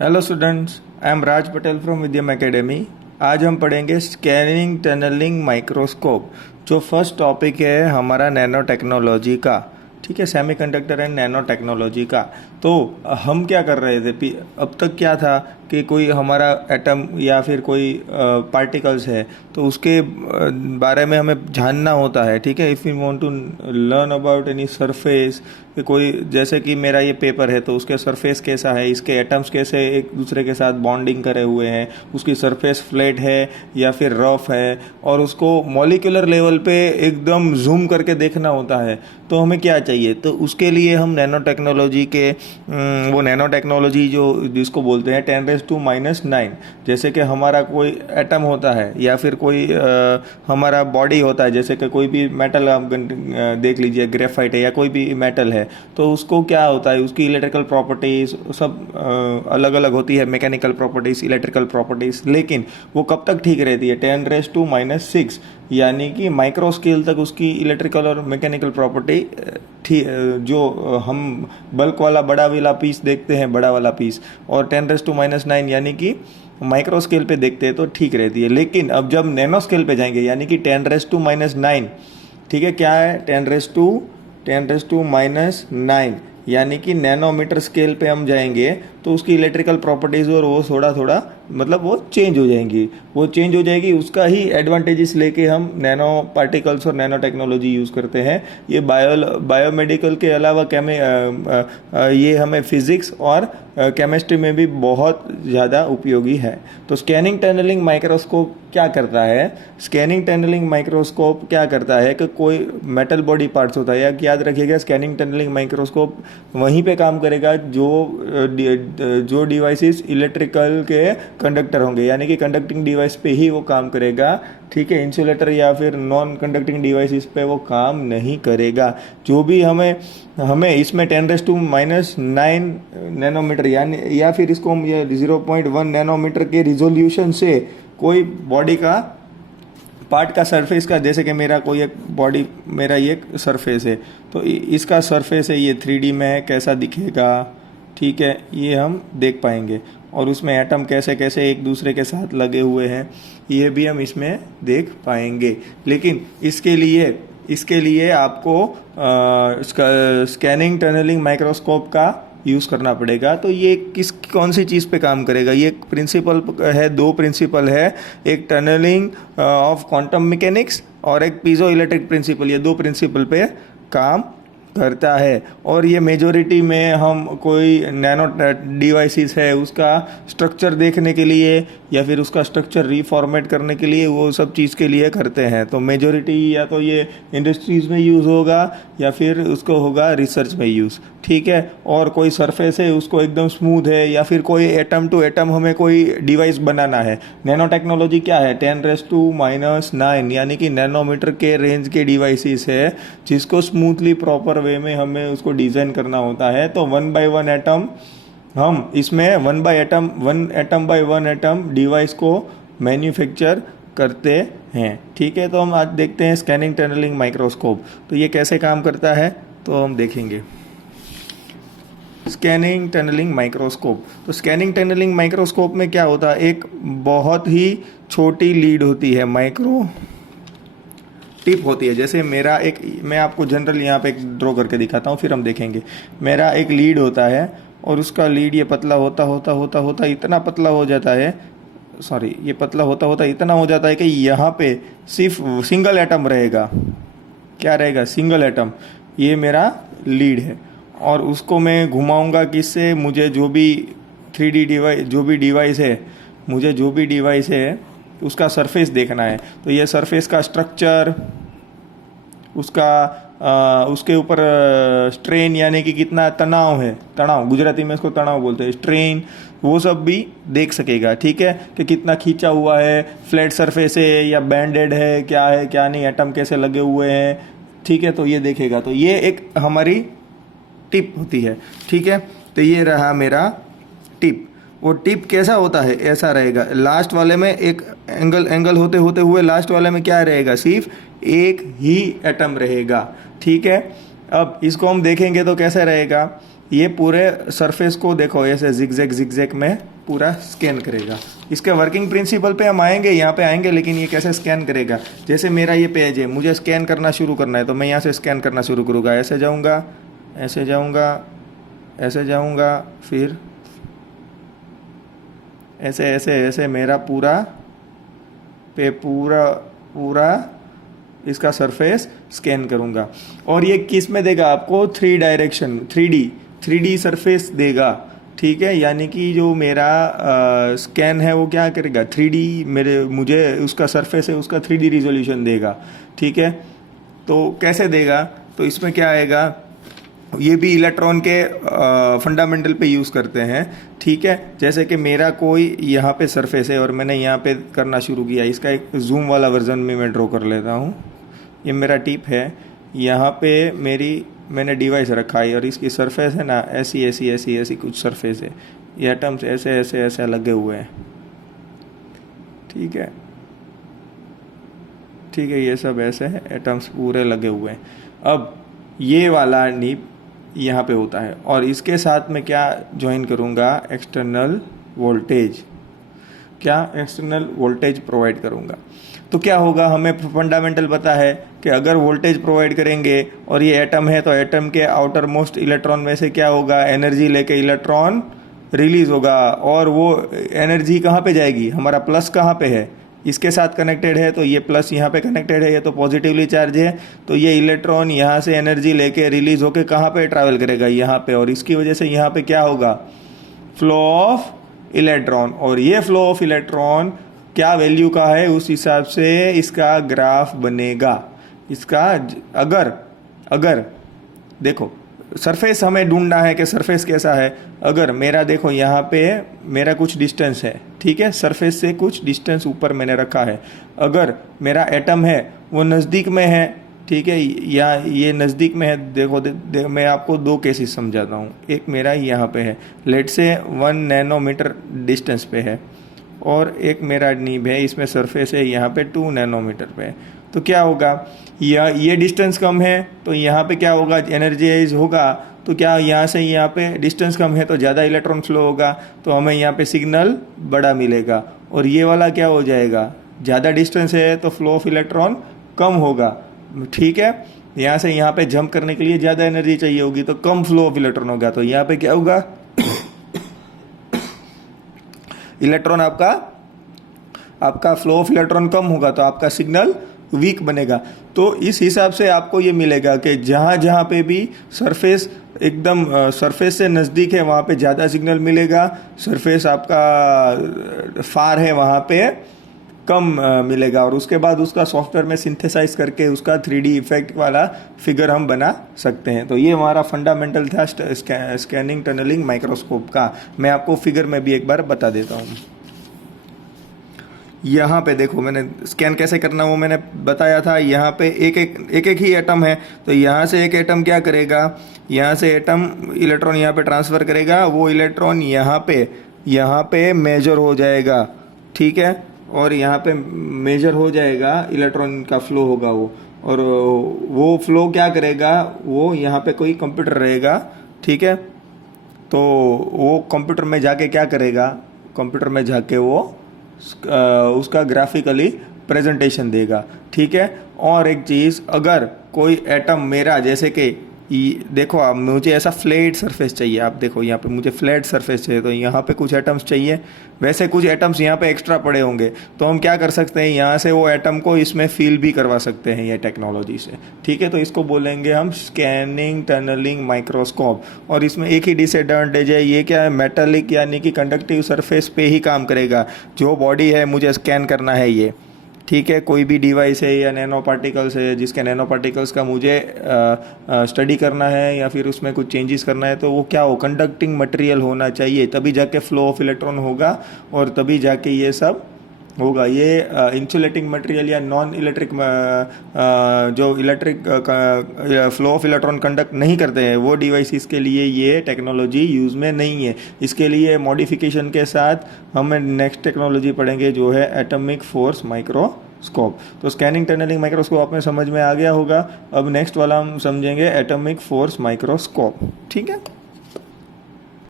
Hello students, I am Raj Patel from Vidyam academy. आज हम पढ़ेंगे स्कैनिंग टनलिंग माइक्रोस्कोप। जो फर्स्ट टॉपिक है हमारा नैनो टेक्नोलॉजी का, ठीक है, सेमीकंडक्टर एंड नैनो टेक्नोलॉजी का। तो हम क्या कर रहे थे, अब तक क्या था कि कोई हमारा एटम या फिर कोई पार्टिकल्स है तो उसके बारे में हमें जानना होता है, ठीक है। If you want to learn about any surface, कि कोई जैसे कि मेरा ये पेपर है तो उसके सरफेस कैसा है, इसके एटम्स कैसे एक दूसरे के साथ बॉन्डिंग करे हुए हैं, उसकी सरफेस फ्लैट है या फिर रफ है, और उसको मॉलिक्यूलर लेवल पे एकदम जूम करके देखना होता है। तो हमें क्या चाहिए, तो उसके लिए हम नैनो टेक्नोलॉजी के वो नैनो टेक्नोलॉजी जो जिसको बोलते हैं 10⁻⁹। जैसे कि हमारा कोई एटम होता है या फिर कोई हमारा बॉडी होता है, जैसे कि कोई भी मेटल आप देख लीजिए, ग्रेफाइट है या कोई भी मेटल है, तो उसको क्या होता है, उसकी इलेक्ट्रिकल प्रॉपर्टीज़ सब अलग अलग होती है, मैकेनिकल प्रॉपर्टीज़, इलेक्ट्रिकल प्रॉपर्टीज़। लेकिन वो कब तक ठीक रहती है, 10⁻⁻⁶, यानी कि माइक्रो स्केल तक उसकी इलेक्ट्रिकल और मैकेनिकल प्रॉपर्टी ठीक, जो हम बल्क वाला बड़ा वाला पीस देखते हैं, बड़ा वाला पीस, और 10⁻⁹ यानी कि माइक्रो स्केल पे देखते हैं तो ठीक रहती है। लेकिन अब जब नैनो स्केल पे जाएंगे, यानी कि 10⁻⁹, ठीक है, क्या है 10⁻⁹, यानी कि नैनोमीटर स्केल पे हम जाएंगे तो उसकी इलेक्ट्रिकल प्रॉपर्टीज़ और वो थोड़ा थोड़ा मतलब वो चेंज हो जाएगी। उसका ही एडवांटेजेस लेके हम नैनो पार्टिकल्स और नैनो टेक्नोलॉजी यूज़ करते हैं। ये बायोमेडिकल के अलावा ये हमें फिज़िक्स और केमिस्ट्री में भी बहुत ज़्यादा उपयोगी है। तो स्कैनिंग टनलिंग माइक्रोस्कोप क्या करता है, स्कैनिंग टनलिंग माइक्रोस्कोप क्या करता है कि कोई मेटल बॉडी पार्ट्स होता है, या याद रखिएगा स्कैनिंग टनलिंग माइक्रोस्कोप वहीं पे काम करेगा जो डिवाइसेस इलेक्ट्रिकल के कंडक्टर होंगे, यानी कि कंडक्टिंग डिवाइस पे ही वो काम करेगा, ठीक है। इंसुलेटर या फिर नॉन कंडक्टिंग डिवाइसेस पे वो काम नहीं करेगा। जो भी हमें इसमें 10⁻⁹ नैनोमीटर यानी या फिर इसको हम ये 0.1 नैनोमीटर के रिजोल्यूशन से कोई बॉडी का पार्ट का सरफेस का, जैसे कि मेरा कोई एक बॉडी, मेरा ये सरफेस है तो इसका सरफेस है, ये 3D में है, कैसा दिखेगा, ठीक है, ये हम देख पाएंगे। और उसमें एटम कैसे कैसे एक दूसरे के साथ लगे हुए हैं, ये भी हम इसमें देख पाएंगे। लेकिन इसके लिए आपको स्कैनिंग टनलिंग माइक्रोस्कोप का यूज़ करना पड़ेगा। तो ये कौन सी चीज़ पे काम करेगा, ये प्रिंसिपल है, दो प्रिंसिपल है, एक टनलिंग ऑफ क्वांटम मैकेनिक्स और एक पीजो इलेक्ट्रिक प्रिंसिपल। ये दो प्रिंसिपल पे काम करता है। और ये मेजॉरिटी में हम कोई नैनो डिवाइसेस है उसका स्ट्रक्चर देखने के लिए या फिर उसका स्ट्रक्चर रीफॉर्मेट करने के लिए, वो सब चीज़ के लिए करते हैं। तो मेजॉरिटी या तो ये इंडस्ट्रीज़ में यूज़ होगा या फिर उसको होगा रिसर्च में यूज़, ठीक है। और कोई सरफेस है उसको एकदम स्मूथ है, या फिर कोई एटम टू एटम हमें कोई डिवाइस बनाना है। नैनो टेक्नोलॉजी क्या है, 10⁻⁹ यानी कि नैनोमीटर के रेंज के डिवाइसेस है जिसको स्मूथली प्रॉपर वे में हमें उसको डिज़ाइन करना होता है। तो 1 बाय 1 एटम, हम इसमें 1 एटम बाय 1 एटम डिवाइस को मैन्युफैक्चर करते हैं, ठीक है। तो हम आज देखते हैं स्कैनिंग टनलिंग माइक्रोस्कोप, तो ये कैसे काम करता है तो हम देखेंगे। स्कैनिंग टनलिंग माइक्रोस्कोप, तो स्कैनिंग टनलिंग माइक्रोस्कोप में क्या होता है, एक बहुत ही छोटी लीड होती है, माइक्रो टिप होती है। जैसे मैं आपको जनरल यहाँ पे एक ड्रॉ करके दिखाता हूँ, फिर हम देखेंगे। मेरा एक लीड होता है और उसका लीड ये पतला होता इतना पतला हो जाता है, ये पतला होता इतना हो जाता है कि यहाँ पे सिर्फ सिंगल एटम रहेगा। क्या रहेगा, सिंगल एटम। ये मेरा लीड है और उसको मैं घुमाऊंगा किससे, मुझे जो भी 3D डिवाइस है उसका सरफेस देखना है। तो ये सरफेस का स्ट्रक्चर, उसके ऊपर स्ट्रेन यानी कि कितना तनाव है, तनाव गुजराती में इसको तनाव बोलते हैं, स्ट्रेन, वो सब भी देख सकेगा, ठीक है, कि कितना खींचा हुआ है, फ्लैट सरफेस है या बैंडेड है क्या नहीं, एटम कैसे लगे हुए हैं, ठीक है, तो ये देखेगा। तो ये एक हमारी टिप होती है, ठीक है। तो ये रहा मेरा टिप। वो टिप कैसा होता है, ऐसा रहेगा। लास्ट वाले में एक एंगल होते हुए लास्ट वाले में क्या रहेगा, सिर्फ एक ही एटम रहेगा, ठीक है। अब इसको हम देखेंगे तो कैसे रहेगा, ये पूरे सरफेस को देखो ऐसे जिगजैग में पूरा स्कैन करेगा। इसके वर्किंग प्रिंसिपल पे हम आएंगे, यहाँ पे आएंगे, लेकिन ये कैसे स्कैन करेगा। जैसे मेरा ये पेज है, मुझे स्कैन करना शुरू करना है, तो मैं यहाँ से स्कैन करना शुरू करूँगा। ऐसे जाऊँगा, ऐसे जाऊँगा, ऐसे जाऊँगा, फिर ऐसे ऐसे ऐसे मेरा पूरा पे पूरा इसका सरफेस स्कैन करूँगा। और ये किस में देगा आपको, 3 डायरेक्शन 3D सरफेस देगा, ठीक है। यानी कि जो मेरा स्कैन है वो क्या करेगा, 3D मुझे उसका सरफेस है उसका 3D रिजोल्यूशन देगा, ठीक है। तो कैसे देगा, तो इसमें क्या आएगा, ये भी इलेक्ट्रॉन के फंडामेंटल पे यूज़ करते हैं, ठीक है। जैसे कि मेरा कोई यहाँ पे सरफेस है और मैंने यहाँ पे करना शुरू किया, इसका एक जूम वाला वर्जन में मैं ड्रॉ कर लेता हूँ। ये मेरा टिप है, यहाँ पे मैंने डिवाइस रखा है और इसकी सरफेस है ना ऐसी कुछ सरफेस है, ये एटम्स ऐसे लगे हुए हैं, ठीक है, ठीक है। ये सब ऐसे है, एटम्स पूरे लगे हुए हैं। अब ये वाला निब यहाँ पे होता है और इसके साथ में क्या ज्वाइन करूँगा, एक्सटर्नल वोल्टेज, क्या एक्सटर्नल वोल्टेज प्रोवाइड करूँगा। तो क्या होगा, हमें फंडामेंटल पता है कि अगर वोल्टेज प्रोवाइड करेंगे और ये एटम है तो एटम के आउटर मोस्ट इलेक्ट्रॉन में से क्या होगा, एनर्जी लेके इलेक्ट्रॉन रिलीज होगा। और वो एनर्जी कहाँ पे जाएगी, हमारा प्लस कहाँ पे है, इसके साथ कनेक्टेड है, तो ये प्लस यहाँ पे कनेक्टेड है, ये तो पॉजिटिवली चार्ज है, तो ये इलेक्ट्रॉन यहाँ से एनर्जी लेके रिलीज होके कहाँ पे ट्रैवल करेगा, यहाँ पे। और इसकी वजह से यहाँ पे क्या होगा, फ्लो ऑफ इलेक्ट्रॉन। और ये फ्लो ऑफ इलेक्ट्रॉन क्या वैल्यू का है, उस हिसाब से इसका ग्राफ बनेगा। इसका अगर देखो सरफेस हमें ढूंढना है कि सरफेस कैसा है। अगर मेरा देखो यहाँ पे मेरा कुछ डिस्टेंस है, ठीक है, सरफेस से कुछ डिस्टेंस ऊपर मैंने रखा है। अगर मेरा एटम है वो नज़दीक में है, ठीक है, या ये नज़दीक में है, देखो मैं आपको 2 केसेस समझाता हूँ। एक मेरा यहाँ पे है, लेट से 1 नैनोमीटर डिस्टेंस पे है, और एक मेरा नीब है, इसमें सरफेस है यहाँ पे 2 नैनोमीटर पे है। तो क्या होगा, ये डिस्टेंस कम है तो यहाँ पे क्या होगा, एनर्जाइज होगा। तो क्या यहाँ से यहाँ पे डिस्टेंस कम है तो ज़्यादा इलेक्ट्रॉन फ्लो होगा, तो हमें यहाँ पे सिग्नल बड़ा मिलेगा। और ये वाला क्या हो जाएगा, ज़्यादा डिस्टेंस है तो फ्लो ऑफ इलेक्ट्रॉन कम होगा, ठीक है। यहाँ से यहाँ पे जंप करने के लिए ज़्यादा एनर्जी चाहिए होगी तो कम फ्लो ऑफ इलेक्ट्रॉन होगा। तो यहाँ पे क्या होगा, इलेक्ट्रॉन आपका फ्लो ऑफ इलेक्ट्रॉन कम होगा, तो आपका सिग्नल वीक बनेगा। तो इस हिसाब से आपको ये मिलेगा कि जहाँ पे भी सरफेस एकदम सरफेस से नज़दीक है वहाँ पे ज़्यादा सिग्नल मिलेगा, सरफेस आपका फार है वहाँ पे कम मिलेगा। और उसके बाद उसका सॉफ्टवेयर में सिंथेसाइज करके उसका 3D इफेक्ट वाला फिगर हम बना सकते हैं। तो ये हमारा फंडामेंटल था स्कैनिंग टनलिंग माइक्रोस्कोप का। मैं आपको फिगर में भी एक बार बता देता हूँ। यहाँ पे देखो मैंने स्कैन कैसे करना वो मैंने बताया था। यहाँ पे एक ही एटम है, तो यहाँ से एक एटम क्या करेगा, यहाँ से एटम इलेक्ट्रॉन यहाँ पे ट्रांसफ़र करेगा, वो इलेक्ट्रॉन यहाँ पे मेजर हो जाएगा, ठीक है। और यहाँ पे मेजर हो जाएगा, इलेक्ट्रॉन का फ्लो होगा वो, और वो फ्लो क्या करेगा, वो यहाँ पे कोई कंप्यूटर रहेगा, ठीक है। तो वो कंप्यूटर में जाके क्या करेगा, कंप्यूटर में जाके वो उसका ग्राफिकली प्रेजेंटेशन देगा, ठीक है। और एक चीज़, अगर कोई एटम मेरा जैसे कि देखो आप, मुझे ऐसा फ्लैट सरफेस चाहिए, आप देखो यहाँ पे मुझे फ्लैट सरफेस चाहिए, तो यहाँ पे कुछ एटम्स चाहिए, वैसे कुछ एटम्स यहाँ पे एक्स्ट्रा पड़े होंगे, तो हम क्या कर सकते हैं, यहाँ से वो एटम को इसमें फील भी करवा सकते हैं ये टेक्नोलॉजी से, ठीक है। तो इसको बोलेंगे हम स्कैनिंग टनलिंग माइक्रोस्कोप। और इसमें एक ही डिसएडवांटेज है, ये क्या है, मेटालिक यानी कि कंडक्टिव सरफेस पे ही काम करेगा। जो बॉडी है मुझे स्कैन करना है ये, ठीक है, कोई भी डिवाइस है या नैनो पार्टिकल्स है जिसके नैनो पार्टिकल्स का मुझे स्टडी करना है या फिर उसमें कुछ चेंजेस करना है, तो वो क्या हो, कंडक्टिंग मटेरियल होना चाहिए, तभी जाके फ्लो ऑफ इलेक्ट्रॉन होगा और तभी जाके ये सब होगा। ये इंसुलेटिंग मटेरियल या नॉन इलेक्ट्रिक जो electric flow of electron conduct नहीं करते हैं वो डिवाइसेस के लिए ये टेक्नोलॉजी यूज़ में नहीं है। इसके लिए मॉडिफिकेशन के साथ हम नेक्स्ट टेक्नोलॉजी पढ़ेंगे जो है एटॉमिक फोर्स माइक्रोस्कोप। तो स्कैनिंग टनलिंग माइक्रोस्कोप आप में समझ में आ गया होगा। अब नेक्स्ट वाला हम समझेंगे एटॉमिक फोर्स माइक्रोस्कोप, ठीक है।